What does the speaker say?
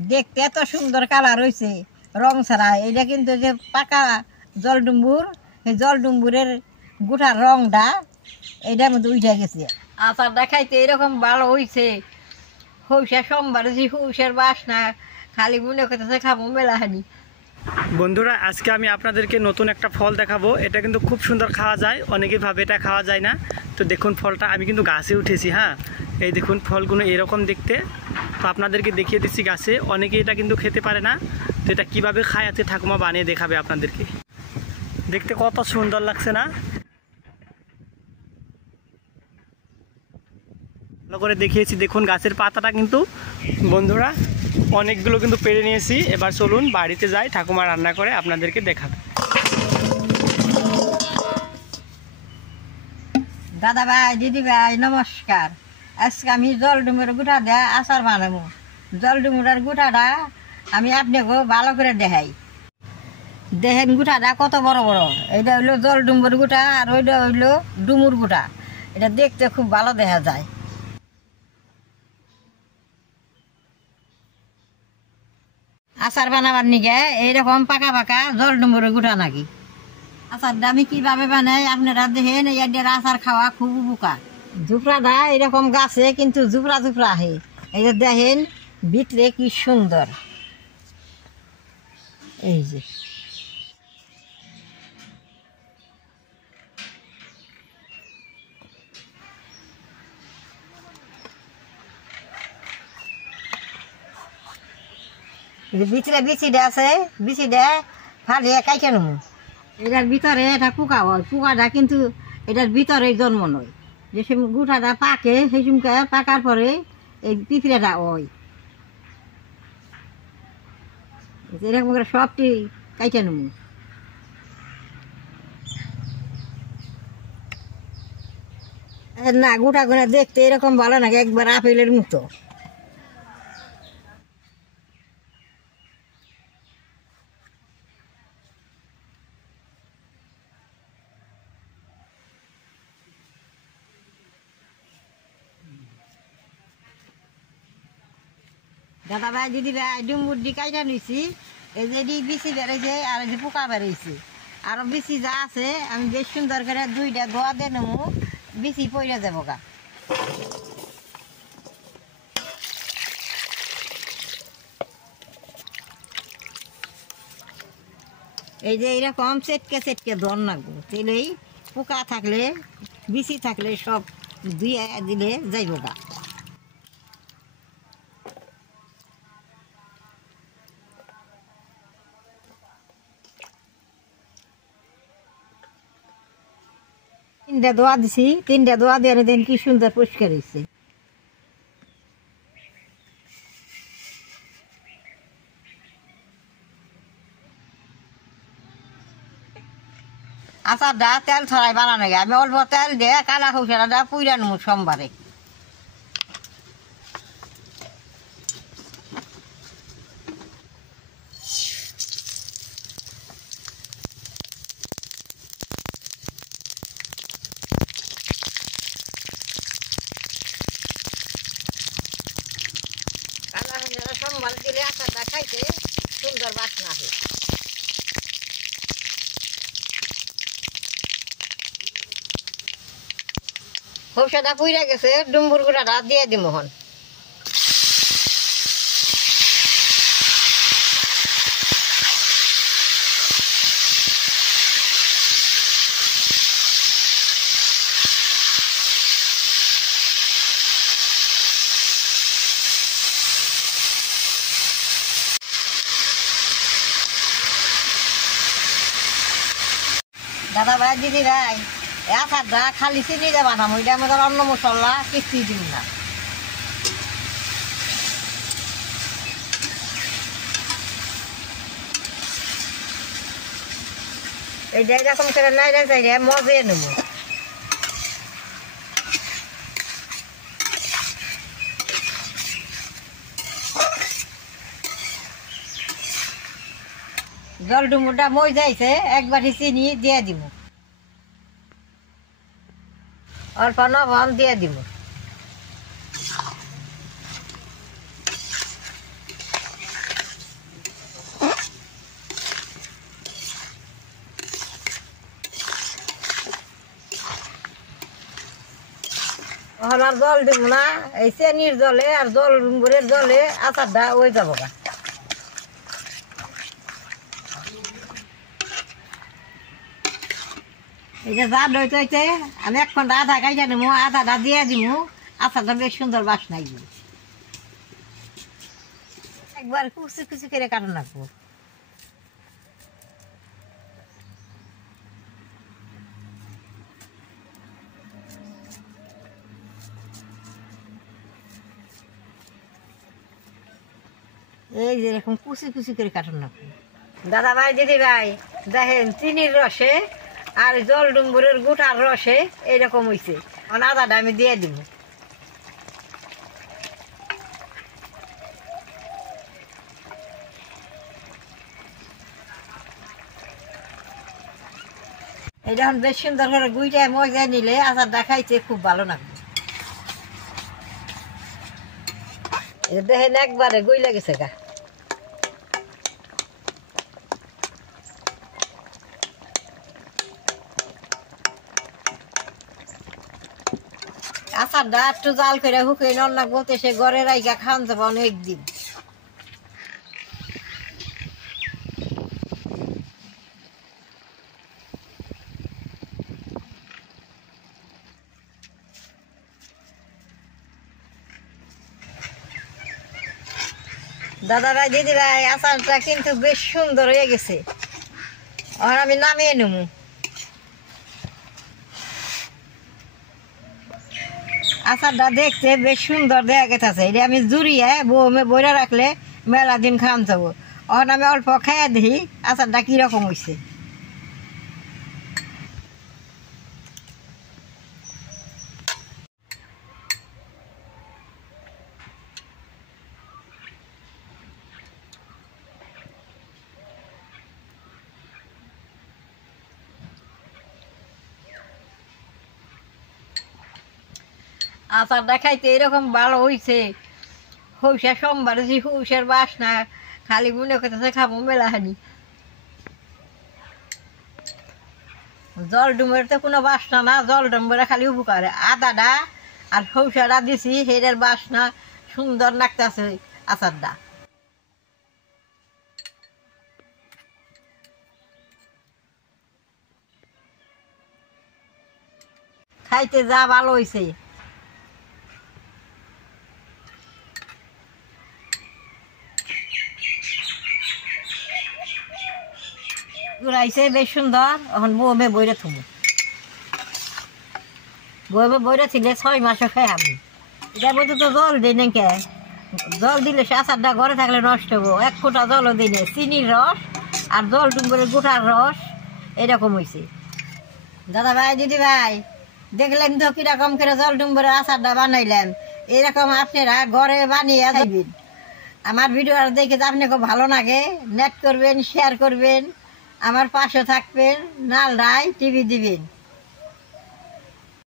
দেখতে এত সুন্দর কালার হয়েছে রং ছাড়া। এটা কিন্তু যে পাকা জলডুম্বুর, এই জলডুম্বুরের গোটা রংটা এটার মধ্যে উঠে গেছে। আচারটা খাইতে এরকম ভালো হয়েছে। হৌসা সোমবার হৌসার বাসনা খালি মনে করতেছে খাবো মেলাহানি। বন্ধুরা, আজকে আমি আপনাদেরকে নতুন একটা ফল দেখাবো। এটা কিন্তু খুব সুন্দর খাওয়া যায়, অনেকেই ভাবে এটা খাওয়া যায় না। তো দেখুন ফলটা আমি কিন্তু গাছে উঠেছি। হ্যাঁ, এই দেখুন ফলগুলো এরকম দেখতে। তো আপনাদেরকে দেখিয়ে দিচ্ছি গাছে। অনেকে এটা কিন্তু খেতে পারে না। তো এটা কীভাবে খায় আছে ঠাকুমা বানিয়ে দেখাবে আপনাদেরকে। দেখতে কত সুন্দর লাগছে না? ভালো করে দেখিয়েছি। দেখুন গাছের পাতাটা কিন্তু বন্ধুরা অনেকগুলো কিন্তু পেরে নিয়েছি। এবার চলুন বাড়িতে যাই, ঠাকুমা রান্না করে আপনাদেরকে দেখাবে। দাদা ভাই, দিদি ভাই, নমস্কার। আজকে আমি জলডুমুরের গুঁটা দেয়া আচার বানাবো। জলডুমুরের গুঁটাটা আমি আপনাকে ভালো করে দেখাই। দেখেন গুঁটাটা কত বড় বড়। এটা হইলো জলডুমুর গুঁটা, আর ওইটা হইলো ডুমুর গুঁটা। এটা দেখতে খুব ভালো দেখা যায়। আচার বানাবার নিকে এইরকম পাকা পাকা জলডুমুরের গুঁটা নাকি। আচারটা আমি কিভাবে বানাই আপনারা দেখেন। এর আচার খাওয়া খুব উপকার। জুফরাটা এরকম গাছে কিন্তু জুফরা জুফরা আহে। এই যে দেখেন ভিতরে কি সুন্দর। এই যে ভিতরে বিচিটা আছে, বিচিটা ফালিয়ে কাইটে নেব। এটার ভিতরে এটা পোকা হয়। পোকাটা কিন্তু এটার ভিতরে জন্ম নয়। যে সে গুঁটাটা পাকে সেই সময় পাকার পরে এই পিঁপড়েটা হয়। এরকম করে সবটি কাইটে নেব। না, গোটা গোটা দেখতে এরকম ভালো নাকি, একবার আপেলের মতো। দাদা ভাই, দিদি ভাই, ডুমুর দি কাইটা নিছি। এই যে বিচি বেড়েছে আর এই যে পোকা বেড়েছে। আরো বিচি যা আছে আমি বেশ সুন্দর করে দুইটা গোয়া দিয়ে নেবো, বিচি পড়ে যাবো গা। এই যে এরকম চেটকে চেটকে ধর নাগবো। তেলেই পোকা থাকলে বিচি থাকলে সব ধুয়ে দিলে যাইব গা। তিনটা দোয়া দিছি, তিনটা দোয়া দিয়ে দেন কি সুন্দর পরিষ্কার হয়েছে। আচারটা তেল ছড়াই বানানো গে। আমি অল্প তেল দিয়ে কালা খৌসাটা পুইরা নেবো সোমবারে। কালা খৌসাটা সোমবারে দিলে আচারটা খাইতে সুন্দর বাসনা আসে। খৌসাটা পুইরা গেছে, ডুম্বুর গুঁড়াটা দিয়ে দিব হন। দাদা ভাই, দিদি ভাই, আচারটা খালি চিনি দিয়ে বানাবো। এটা আমাদের অন্য মশলা কিছুই দিব না। এইটা এরকম করে নাইড়া চাইড়া মজিয়ে নেব। জলডুমুরটা মই যাইছে, এক বাটি চিনি দিয়ে দিব, অল্প লবণ দিয়ে দিব। এখন আর জল দিব না, এই চেনির জলে আর জল ডুমুরের জলে আচারটা হয়ে যাবো গা। এটা যা দইতে আমি 1 ঘন্টা আধা কাইটা নেবো, আধাটা দিয়ে দিব, আচারটা বেশ সুন্দর বাসনা আসবে। একবার কুচি কুচি করে কাটুন রাখবো। এই যে এরকম কুচি কুচি করে কাটুন রাখবো। দাদা ভাই দিদি ভাই দেখেন চিনির রসে আর জল ডুম্বুরের গোটার রসে এইরকম হয়েছে। আদাটা আমি দিয়ে দিব। এটা এখন বেশ সুন্দর করে গুইটা মজা নিলে আচারটা খাইতে খুব ভালো লাগবে। দেখেন একবারে গুই লেগেছে গা। আচারটা একটু জাল করে হুকিয়ে নন্না বলতে সে ঘরে রাইগা খাওয়ান যাবো অনেকদিন। দাদা ভাই দিদি ভাই আচারটা কিন্তু বেশ সুন্দর হয়ে গেছে। আর আমি নামিয়ে নেব। আচারটা দেখতে বেশ সুন্দর দেখা গেছে। এটা আমি জুড়িয়ে বৌমে বইরা রাখলে মেলা দিন খাওয়ান যাবো। এখন আমি অল্প খাইয়া দেখি আচারটা কিরকম হয়েছে। আচারটা খাইতে এরকম ভালো হয়েছে। হৌসা সোমবারে যে হৌসার বাসনা খালি মনে করতেছে খাবো মেলাহানি। জল ডুমের তো কোনো বাসনা না, জল ডুমরে খালি উপকার। আদাটা আর হৌসাটা দিছি সেটার বাসনা সুন্দর লাগতেছে আচারটা। খাইতে যা ভালো হয়েছে। ঘুরাইছে বেশ সুন্দর। এখন বৌমে বইরে থুবো। বৌমে বইরে থিলে 6 মাসে খাই আমি। এটার মধ্যে তো জল দিই না কে। জল দিলে সে আচারটা ঘরে থাকলে নষ্ট হবো। 1 ফোঁটা জলও দিই না। চিনির রস আর জল ডুম্বরের গোটার রস এরকম হয়েছে। দাদা ভাই দিদি ভাই দেখলেন তো কিরকম করে জল ডুম্বরের আচারটা বানাইলেন। এরকম আপনারা ঘরে বানিয়ে যাবেন। আমার ভিডিও দেখে আপনাকে ভালো লাগে নেট করবেন, শেয়ার করবেন, আমার পাশে থাকবেন, নাল রায় টিভি দিবেন।